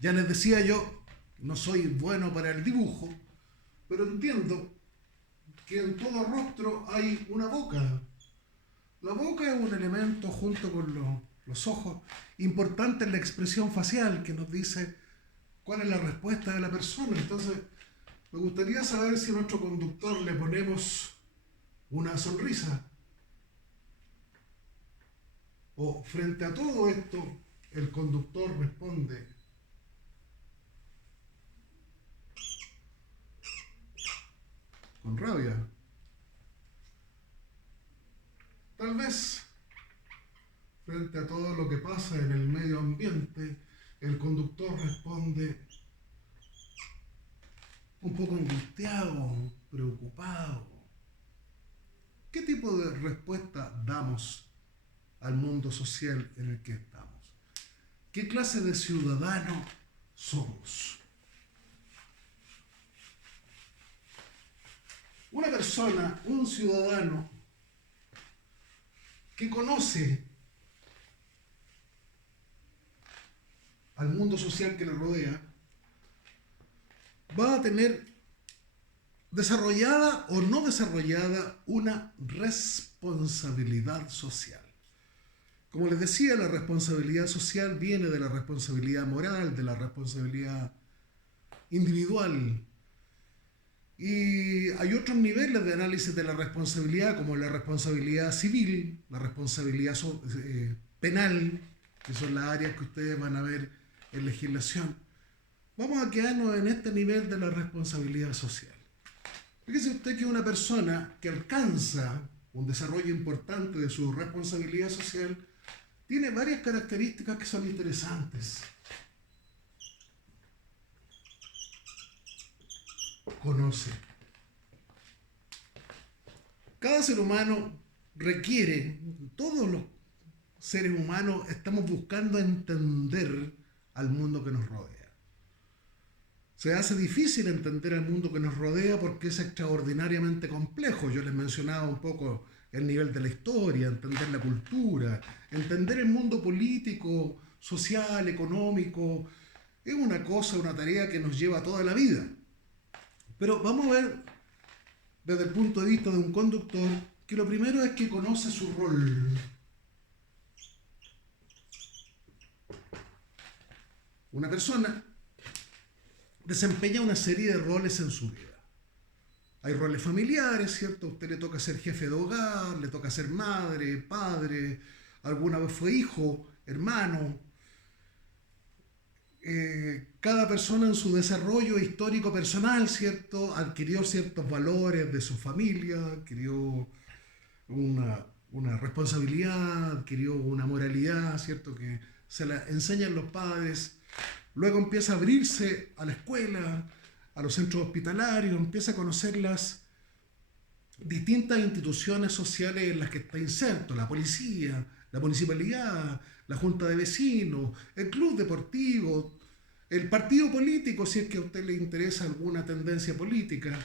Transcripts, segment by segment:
Ya les decía yo, no soy bueno para el dibujo, pero entiendo que en todo rostro hay una boca. La boca es un elemento junto con los ojos importante en la expresión facial que nos dice cuál es la respuesta de la persona. Entonces, me gustaría saber si a nuestro conductor le ponemos una sonrisa o frente a todo esto el conductor responde con rabia. Tal vez frente a todo lo que pasa en el medio ambiente, el conductor responde un poco angustiado, preocupado. ¿Qué tipo de respuesta damos al mundo social en el que estamos? ¿Qué clase de ciudadano somos? Una persona, un ciudadano que conoce al mundo social que le rodea, va a tener desarrollada o no desarrollada una responsabilidad social. Como les decía, la responsabilidad social viene de la responsabilidad moral, de la responsabilidad individual. Y hay otros niveles de análisis de la responsabilidad, como la responsabilidad civil, la responsabilidad penal, que son las áreas que ustedes van a ver en legislación. Vamos a quedarnos en este nivel de la responsabilidad social. Fíjese usted que una persona que alcanza un desarrollo importante de su responsabilidad social tiene varias características que son interesantes. Conoce. Cada ser humano requiere, todos los seres humanos estamos buscando entender al mundo que nos rodea. Se hace difícil entender al mundo que nos rodea porque es extraordinariamente complejo. Yo les mencionaba un poco el nivel de la historia, entender la cultura, entender el mundo político, social, económico. Es una cosa, una tarea que nos lleva toda la vida. Pero vamos a ver desde el punto de vista de un conductor que lo primero es que conoce su rol. Una persona desempeña una serie de roles en su vida. Hay roles familiares, ¿cierto? A usted le toca ser jefe de hogar, le toca ser madre, padre, alguna vez fue hijo, hermano. Cada persona en su desarrollo histórico personal, ¿cierto? Adquirió ciertos valores de su familia, adquirió una responsabilidad, adquirió una moralidad, ¿cierto? Que se la enseñan los padres. Luego empieza a abrirse a la escuela, a los centros hospitalarios, empieza a conocer las distintas instituciones sociales en las que está inserto, la policía, la municipalidad, la junta de vecinos, el club deportivo, el partido político, si es que a usted le interesa alguna tendencia política.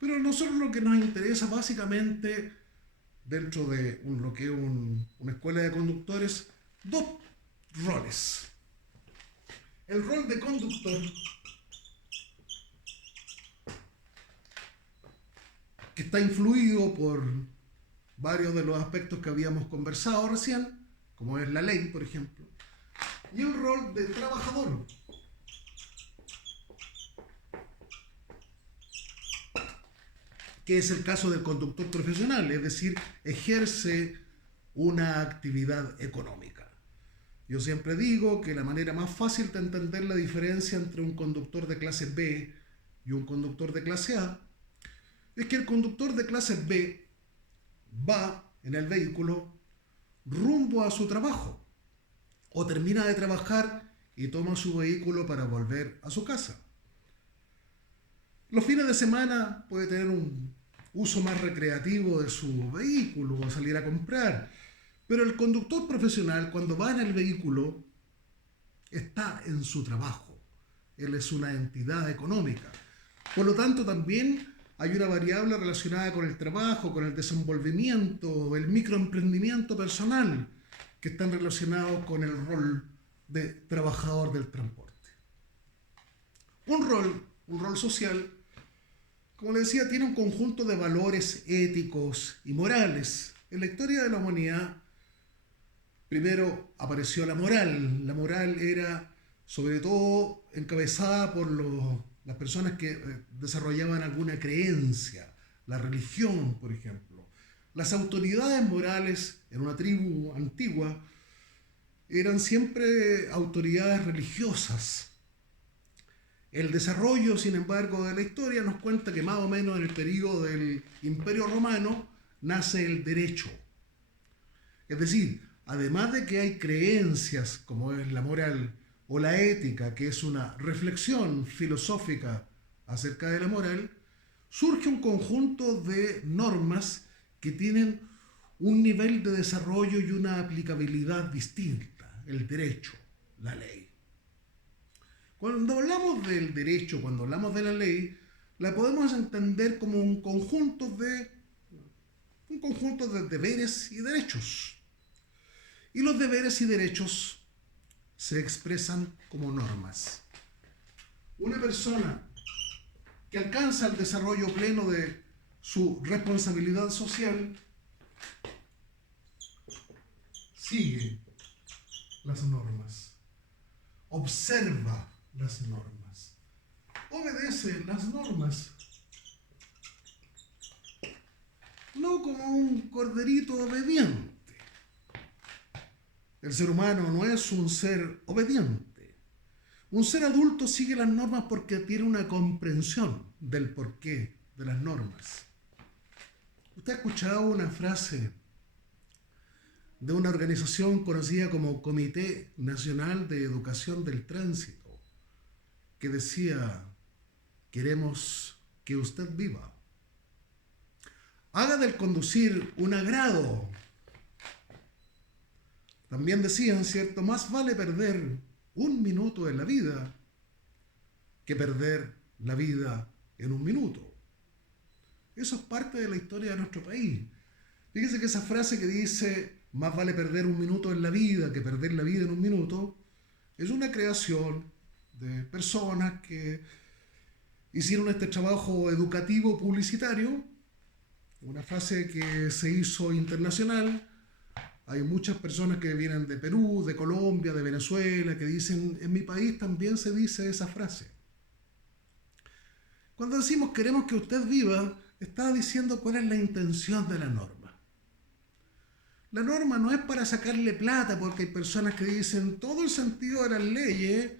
Pero a nosotros lo que nos interesa básicamente, dentro de lo que es una escuela de conductores, dos roles. El rol de conductor, que está influido por varios de los aspectos que habíamos conversado recién, como es la ley, por ejemplo, y el rol de trabajador, que es el caso del conductor profesional, es decir, ejerce una actividad económica. Yo siempre digo que la manera más fácil de entender la diferencia entre un conductor de clase B y un conductor de clase A es que el conductor de clase B va en el vehículo rumbo a su trabajo o termina de trabajar y toma su vehículo para volver a su casa. Los fines de semana puede tener un uso más recreativo de su vehículo o salir a comprar. Pero el conductor profesional, cuando va en el vehículo, está en su trabajo. Él es una entidad económica. Por lo tanto, también hay una variable relacionada con el trabajo, con el desenvolvimiento, el microemprendimiento personal, que están relacionados con el rol de trabajador del transporte. un rol social, como le decía, tiene un conjunto de valores éticos y morales. En la historia de la humanidad, primero apareció la moral. La moral era sobre todo encabezada por las personas que desarrollaban alguna creencia, la religión, por ejemplo. Las autoridades morales en una tribu antigua eran siempre autoridades religiosas. El desarrollo, sin embargo, de la historia nos cuenta que más o menos en el periodo del Imperio Romano nace el derecho. Es decir, además de que hay creencias como es la moral o la ética, que es una reflexión filosófica acerca de la moral, surge un conjunto de normas que tienen un nivel de desarrollo y una aplicabilidad distinta, el derecho, la ley. Cuando hablamos del derecho, cuando hablamos de la ley, la podemos entender como un conjunto de deberes y derechos. Y los deberes y derechos se expresan como normas. Una persona que alcanza el desarrollo pleno de su responsabilidad social sigue las normas, observa las normas, obedece las normas, no como un corderito obediente. El ser humano no es un ser obediente. Un ser adulto sigue las normas porque tiene una comprensión del porqué de las normas. ¿Usted ha escuchado una frase de una organización conocida como Comité Nacional de Educación del Tránsito que decía: queremos que usted viva? Haga del conducir un agrado. También decían, ¿cierto? Más vale perder un minuto en la vida que perder la vida en un minuto. Eso es parte de la historia de nuestro país. Fíjese que esa frase que dice, más vale perder un minuto en la vida que perder la vida en un minuto, es una creación de personas que hicieron este trabajo educativo publicitario, una frase que se hizo internacional. Hay muchas personas que vienen de Perú, de Colombia, de Venezuela, que dicen, en mi país también se dice esa frase. Cuando decimos queremos que usted viva, está diciendo cuál es la intención de la norma. La norma no es para sacarle plata, porque hay personas que dicen todo el sentido de las leyes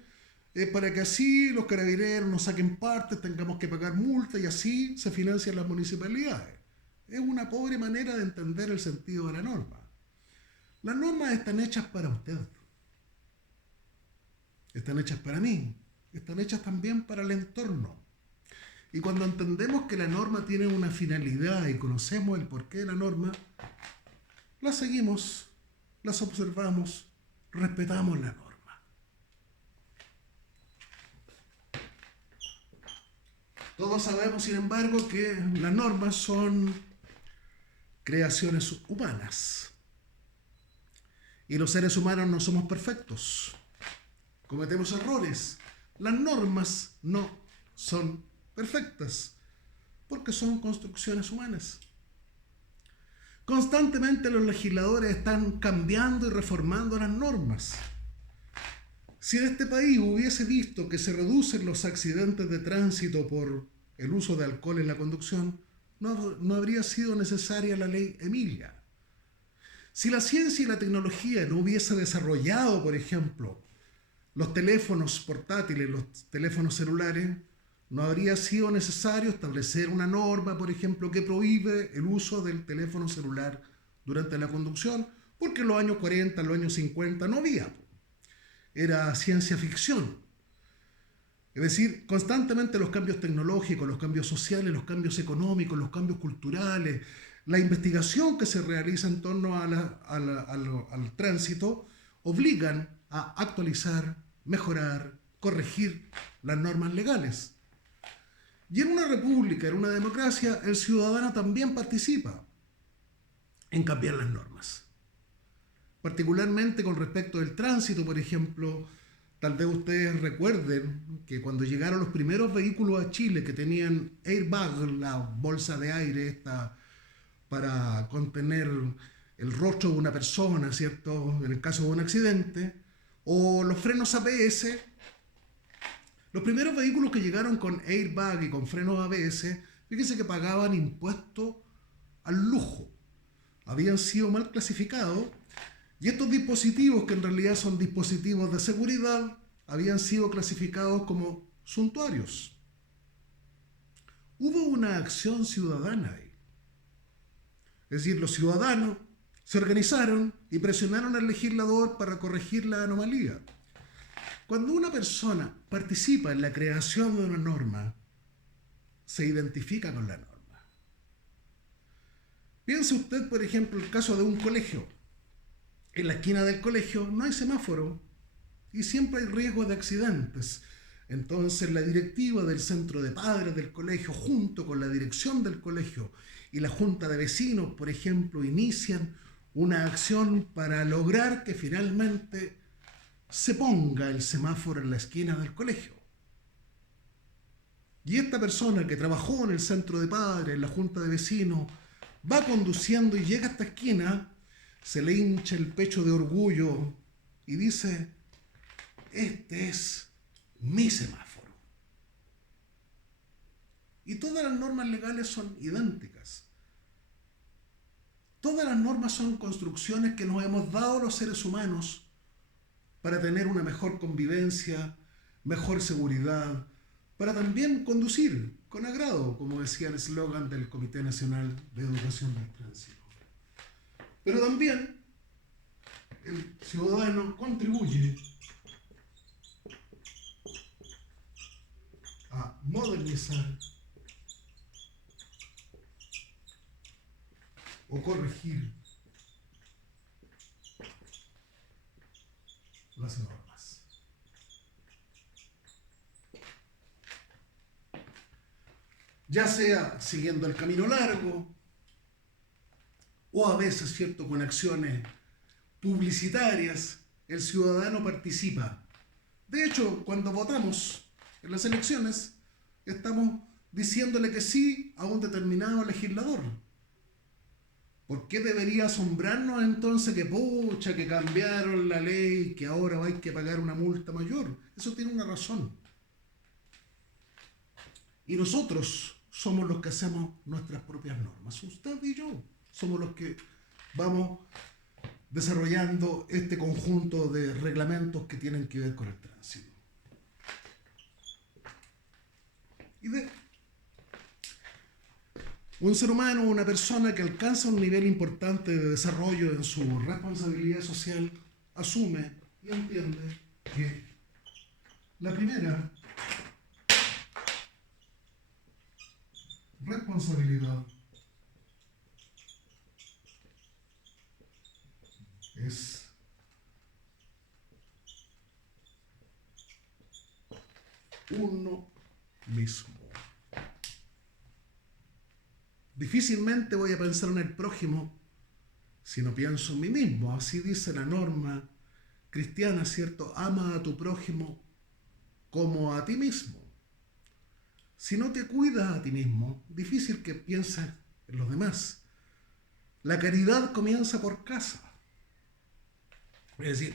es para que así los carabineros nos saquen partes, tengamos que pagar multas y así se financian las municipalidades. Es una pobre manera de entender el sentido de la norma. Las normas están hechas para usted, están hechas para mí, están hechas también para el entorno. Y cuando entendemos que la norma tiene una finalidad y conocemos el porqué de la norma, las seguimos, las observamos, respetamos la norma. Todos sabemos, sin embargo, que las normas son creaciones humanas. Y los seres humanos no somos perfectos. Cometemos errores. Las normas no son perfectas porque son construcciones humanas. Constantemente los legisladores están cambiando y reformando las normas. Si en este país hubiese visto que se reducen los accidentes de tránsito por el uso de alcohol en la conducción, no habría sido necesaria la ley Emilia. Si la ciencia y la tecnología no hubiese desarrollado, por ejemplo, los teléfonos portátiles, los teléfonos celulares, no habría sido necesario establecer una norma, por ejemplo, que prohíbe el uso del teléfono celular durante la conducción, porque en los años 40, en los años 50 no había. Era ciencia ficción. Es decir, constantemente los cambios tecnológicos, los cambios sociales, los cambios económicos, los cambios culturales, la investigación que se realiza en torno al tránsito obligan a actualizar, mejorar, corregir las normas legales. Y en una república, en una democracia, el ciudadano también participa en cambiar las normas. Particularmente con respecto del tránsito, por ejemplo, Tal vez ustedes recuerden que cuando llegaron los primeros vehículos a Chile que tenían airbag, la bolsa de aire esta para contener el rostro de una persona, ¿cierto? En el caso de un accidente, o los frenos ABS, los primeros vehículos que llegaron con airbag y con frenos ABS, fíjense que pagaban impuesto al lujo. Habían sido mal clasificados y estos dispositivos, que en realidad son dispositivos de seguridad, habían sido clasificados como suntuarios. Hubo una acción ciudadana ahí. Es decir, los ciudadanos se organizaron y presionaron al legislador para corregir la anomalía. Cuando una persona participa en la creación de una norma, se identifica con la norma. Piense usted, por ejemplo, el caso de un colegio. En la esquina del colegio no hay semáforo y siempre hay riesgo de accidentes. Entonces la directiva del centro de padres del colegio, junto con la dirección del colegio y la junta de vecinos, por ejemplo, inician una acción para lograr que finalmente se ponga el semáforo en la esquina del colegio. Y esta persona que trabajó en el centro de padres, en la junta de vecinos, va conduciendo y llega a esta esquina, se le hincha el pecho de orgullo y dice: este es mi semáforo. Y todas las normas legales son idénticas. Todas las normas son construcciones que nos hemos dado los seres humanos para tener una mejor convivencia, mejor seguridad, para también conducir con agrado, como decía el eslogan del Comité Nacional de Educación del Tránsito. Pero también el ciudadano contribuye a modernizar o corregir las normas. Ya sea siguiendo el camino largo o a veces, ¿cierto?, con acciones publicitarias, el ciudadano participa. De hecho, cuando votamos en las elecciones, estamos diciéndole que sí a un determinado legislador. ¿Por qué debería asombrarnos entonces que, pucha, que cambiaron la ley, que ahora hay que pagar una multa mayor? Eso tiene una razón. Y nosotros somos los que hacemos nuestras propias normas. Usted y yo somos los que vamos desarrollando este conjunto de reglamentos que tienen que ver con el tránsito. Y un ser humano, una persona que alcanza un nivel importante de desarrollo en su responsabilidad social, asume y entiende que la primera responsabilidad es uno mismo. Difícilmente voy a pensar en el prójimo si no pienso en mí mismo. Así dice la norma cristiana, ¿cierto? Ama a tu prójimo como a ti mismo. Si no te cuidas a ti mismo, difícil que pienses en los demás. La caridad comienza por casa. Es decir,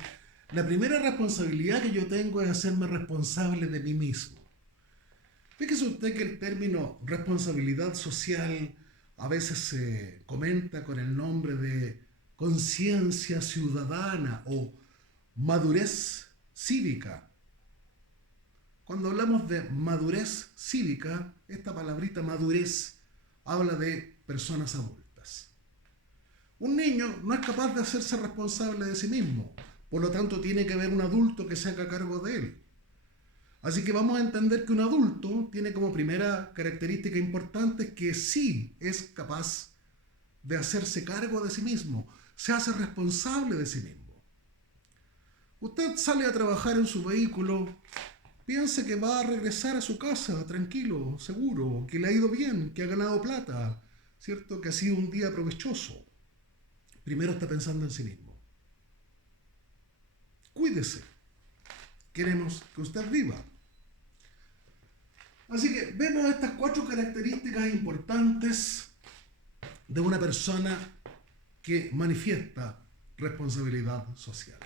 la primera responsabilidad que yo tengo es hacerme responsable de mí mismo. Fíjese usted que el término responsabilidad social a veces se comenta con el nombre de conciencia ciudadana o madurez cívica. Cuando hablamos de madurez cívica, esta palabrita madurez habla de personas adultas. Un niño no es capaz de hacerse responsable de sí mismo, por lo tanto tiene que haber un adulto que se haga cargo de él. Así que vamos a entender que un adulto tiene como primera característica importante que sí es capaz de hacerse cargo de sí mismo, se hace responsable de sí mismo. Usted sale a trabajar en su vehículo, piense que va a regresar a su casa tranquilo, seguro, que le ha ido bien, que ha ganado plata, ¿cierto? Que ha sido un día provechoso. Primero está pensando en sí mismo. Cuídese. queremos que usted viva. Así que vemos estas 4 características importantes de una persona que manifiesta responsabilidad social.